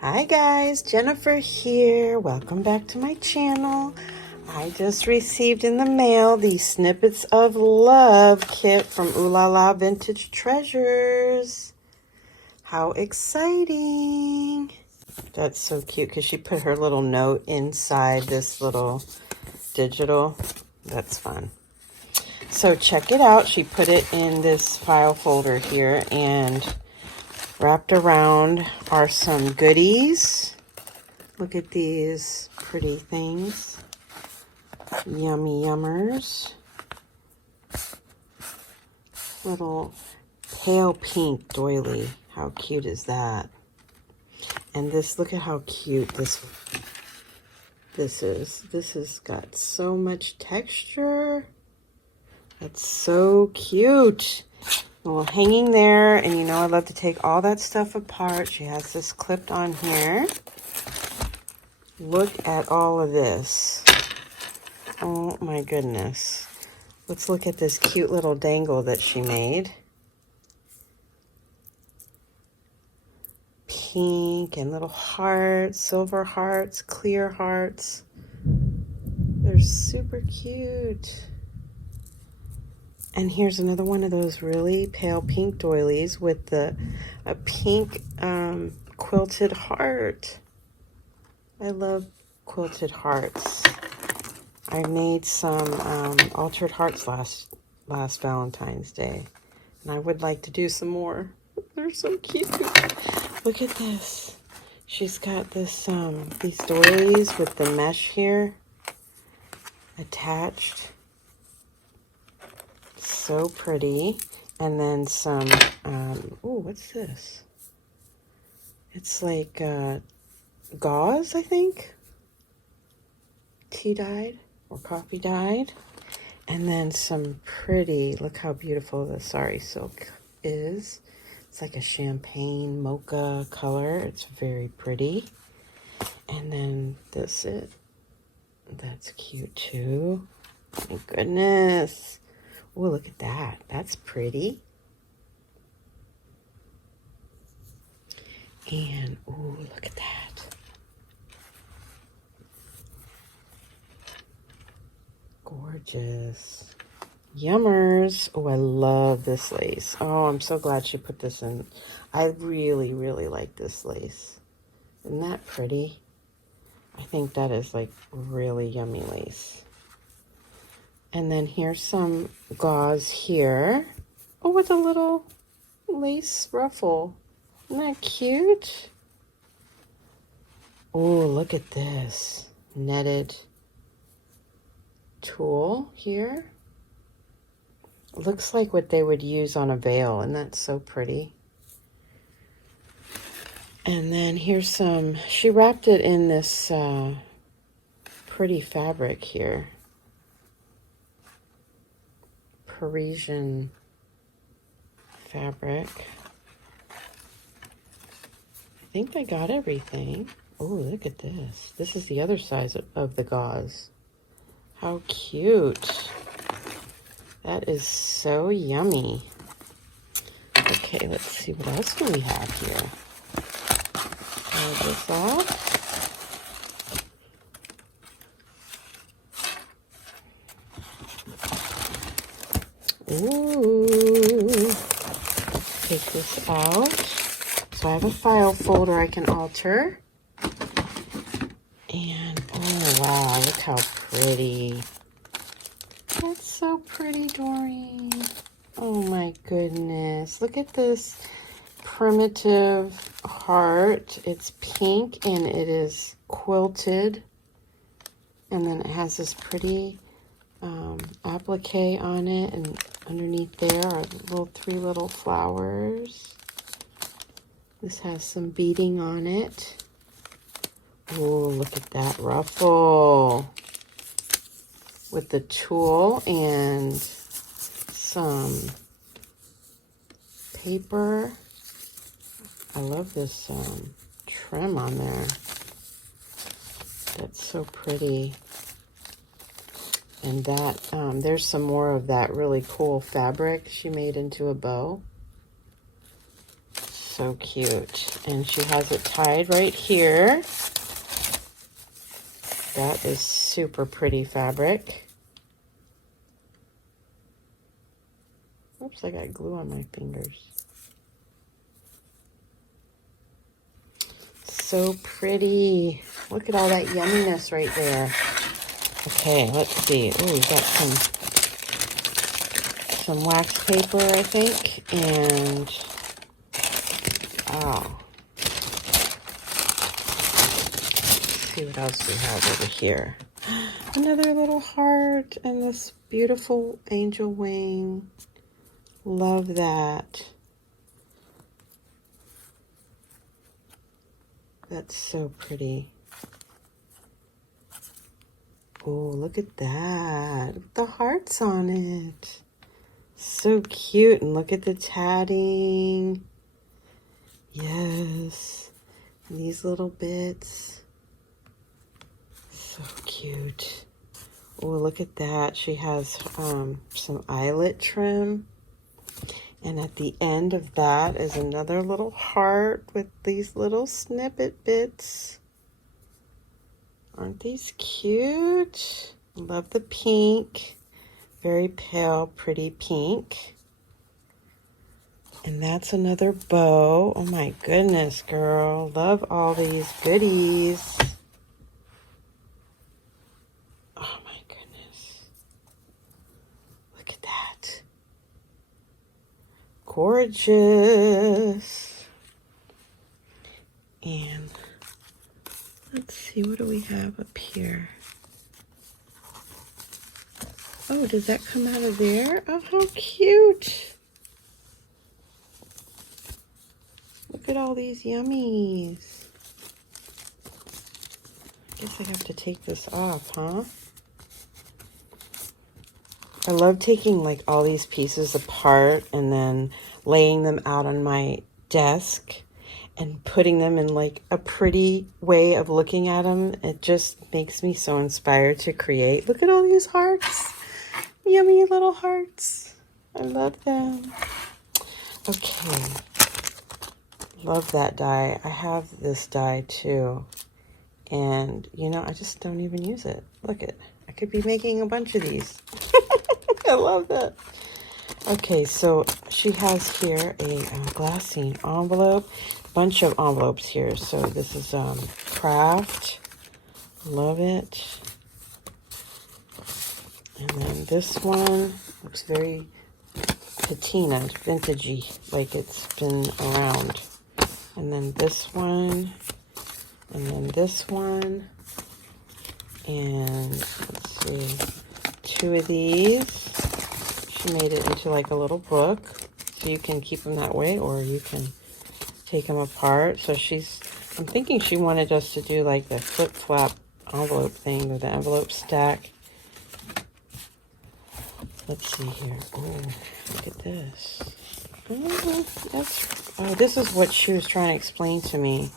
Hi guys, Jennifer here. Welcome back to my channel. I just received in the mail the Snippets of Love Kit from OohLaLa Vintage Treasures. How exciting. That's so cute because she put her little note inside this little digital. That's fun. So check it out. She put it in this file folder here, and wrapped around are some goodies. Look at these pretty things. Yummy yummers. Little pale pink doily. How cute is that? And this, look at how cute this is. This has got so much texture. That's so cute. Well, hanging there, and you know I love to take all that stuff apart. She has this clipped on here. Look at all of this. Oh my goodness. Let's look at this cute little dangle that she made. Pink and little hearts, silver hearts, clear hearts. They're super cute. And here's another one of those really pale pink doilies with a pink quilted heart. I love quilted hearts. I made some altered hearts last Valentine's Day, and I would like to do some more. They're so cute. Look at this. She's got this these doilies with the mesh here attached. So pretty. And then some oh, what's this? It's like gauze, I think. Tea dyed or coffee dyed. And then some pretty, look how beautiful the sari silk is. It's like a champagne mocha color. It's very pretty. And then that's cute too. My goodness. Oh, look at that. That's pretty. And, oh, look at that. Gorgeous. Yummers. Oh, I love this lace. Oh, I'm so glad she put this in. I really, really like this lace. Isn't that pretty? I think that is like really yummy lace. And then here's some gauze here. Oh, with a little lace ruffle. Isn't that cute? Oh, look at this netted tulle here. It looks like what they would use on a veil, and that's so pretty. And then here's some, she wrapped it in this pretty fabric here. Parisian fabric. I think I got everything. Oh, look at this. This is the other size of the gauze. How cute. That is so yummy. Okay, let's see, what else do we have here? Pull this off. Ooh. Take this out. So I have a file folder I can alter. And, oh wow, look how pretty. That's so pretty, Doreen. Oh my goodness. Look at this primitive heart. It's pink and it is quilted. And then it has this pretty applique on it, and underneath there are three little flowers. This has some beading on it. Oh, look at that ruffle with the tulle and some paper. I love this trim on there. That's so pretty. And that, there's some more of that really cool fabric she made into a bow. so cute. And she has it tied right here. That is super pretty fabric. Oops, I got glue on my fingers. So pretty. Look at all that yumminess right there. Okay, let's see. Oh, we got some wax paper, I think, and oh, let's see what else we have over here. Another little heart and this beautiful angel wing. Love that. That's so pretty. Oh, look at that. Look at the hearts on it. So cute. And look at the tatting. Yes. And these little bits. So cute. Oh, look at that. She has some eyelet trim. And at the end of that is another little heart with these little snippet bits. Aren't these cute? Love the pink. Very pale, pretty pink. And that's another bow. Oh my goodness, girl. Love all these goodies. Oh my goodness. Look at that. Gorgeous. And let's see, what do we have up here? Oh, does that come out of there? Oh, how cute. Look at all these yummies. I guess I have to take this off, huh? I love taking like all these pieces apart and then laying them out on my desk and putting them in like a pretty way of looking at them. It just makes me so inspired to create. Look at all these hearts. Yummy little hearts. I love them. Okay. Love that die. I have this die too. And, you know, I just don't even use it. Look at, I could be making a bunch of these. I love that. Okay, so she has here a glassine envelope. Bunch of envelopes here. So this is craft. Love it. And then this one looks very patina, vintagey, like it's been around. And then this one, and then this one, and let's see, two of these. She made it into like a little book, so you can keep them that way, or you can take them apart. So I'm thinking she wanted us to do like the flip-flap envelope thing, or the envelope stack. Let's see here. Oh, look at this. Oh, this is what she was trying to explain to me.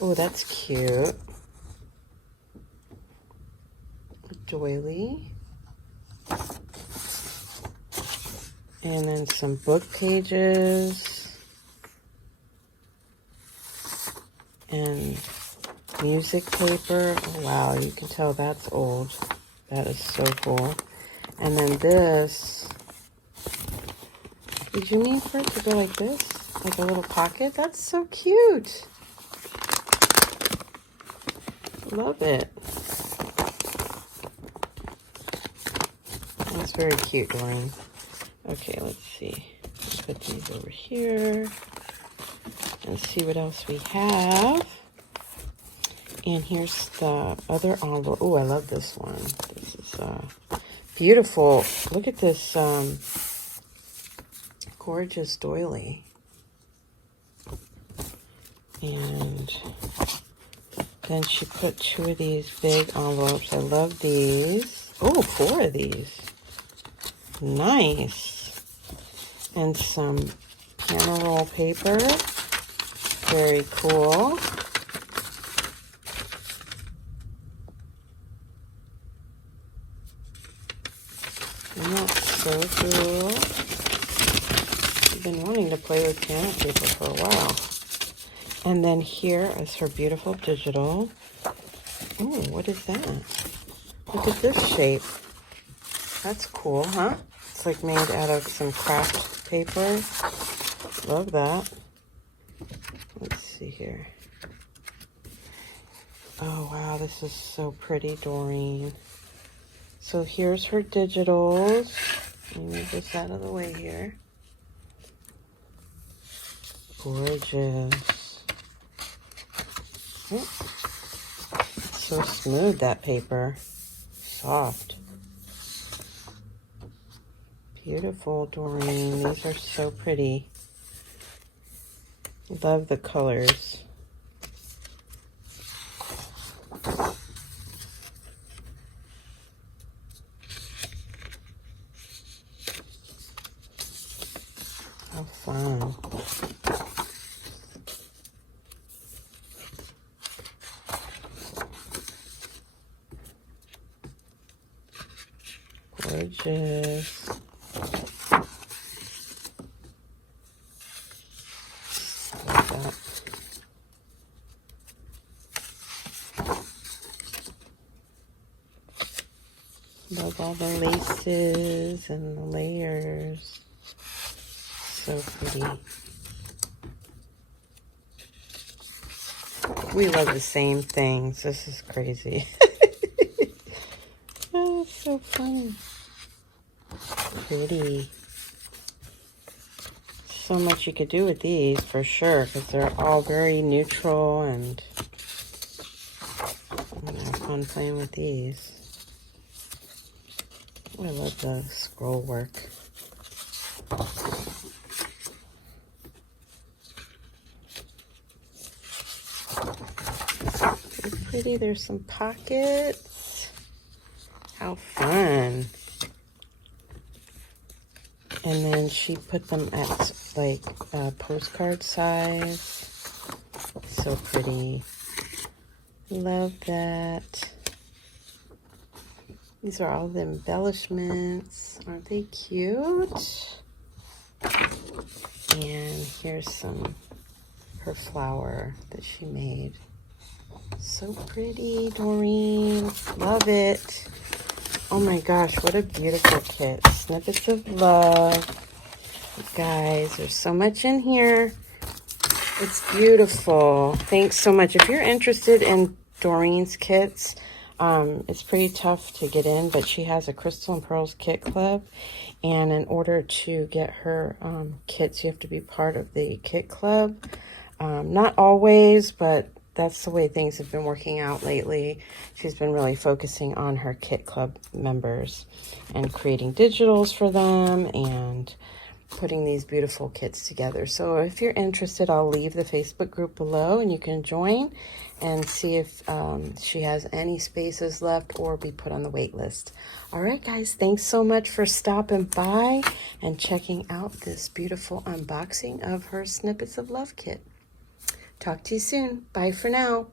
Oh, that's cute. A doily. And then some book pages. And music paper. Oh, wow, you can tell that's old. That is so cool. And then this. Did you mean for it to go like this? Like a little pocket? That's so cute. Love it. That's very cute, Doreen. Okay, let's see. Let's put these over here and see what else we have. And here's the other envelope. Oh, I love this one. This is beautiful. Look at this gorgeous doily. And then she put two of these big envelopes. I love these. Oh, four of these. Nice. And some piano roll paper. Very cool. And that's so cool. I've been wanting to play with piano paper for a while. And then here is her beautiful digital. Oh, what is that? Look at this shape. That's cool, huh? It's like made out of some craft paper. Love that. Let's see here. Oh, wow, this is so pretty, Doreen. So here's her digitals. Let me move this out of the way here. Gorgeous. Oh, it's so smooth, that paper. Soft. Beautiful, Doreen. These are so pretty. Love the colors. How fun. Gorgeous. Love that. Love all the laces and the layers. So pretty. We love the same things. This is crazy. Oh, it's so funny. Pretty. So much you could do with these for sure, because they're all very neutral, and I'm gonna have fun playing with these. Oh, I love the scroll work. So pretty. There's some pockets. How fun. And then she put them at like postcard size. So pretty. Love that. These are all the embellishments. Aren't they cute? And here's her flower that she made. So pretty, Doreen. Love it. Oh my gosh, what a beautiful kit. Snippets of Love. You guys, there's so much in here. It's beautiful. Thanks so much. If you're interested in Doreen's kits, it's pretty tough to get in, but she has a Crystal and Pearls Kit Club. And in order to get her kits, you have to be part of the Kit Club. Not always, but that's the way things have been working out lately. She's been really focusing on her Kit Club members and creating digitals for them and putting these beautiful kits together. So if you're interested, I'll leave the Facebook group below and you can join and see if she has any spaces left or be put on the wait list. All right, guys, thanks so much for stopping by and checking out this beautiful unboxing of her Snippets of Love kit. Talk to you soon. Bye for now.